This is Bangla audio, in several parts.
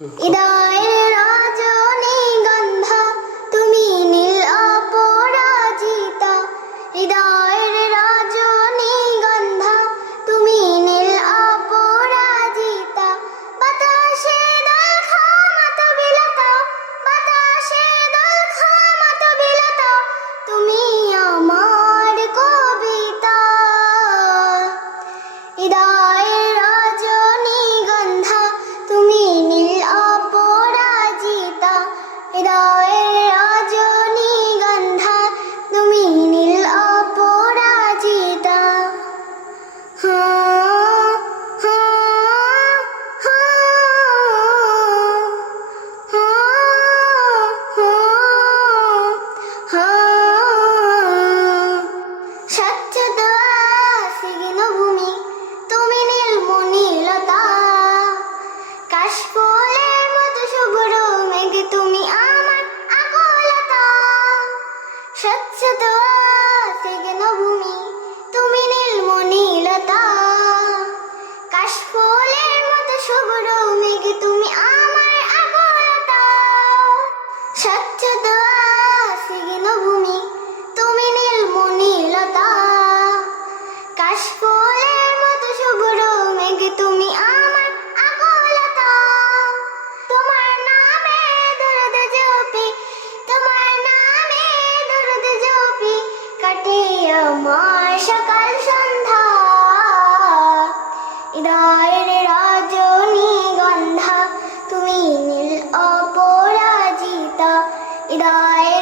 হৃদয়ের রজনী গন্ধা তুমি নীল অপরাজিতা। হৃদয়ের স্বচ্ছত সেজেন ভূমি তুমি নীলমণিলতা কাশফুল তোমার সকাল সন্ধ্যা হৃদয়ের রজনী গন্ধা তুমি নীল অপরাজিতা হৃদয়ের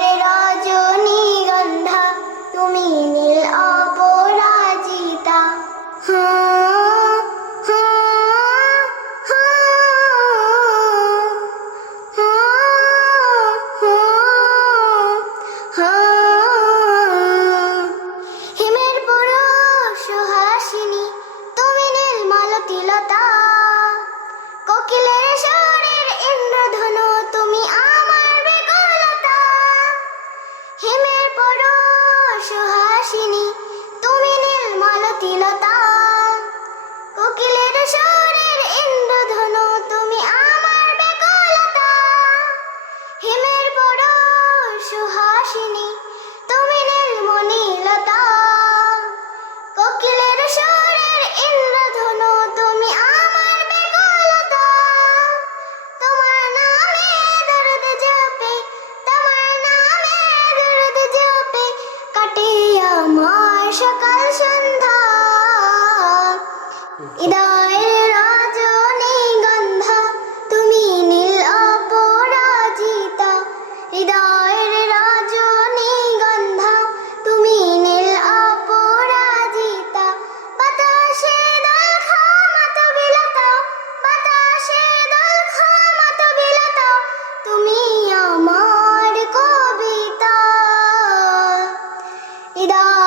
হিমের বড় সুহাসিনী ど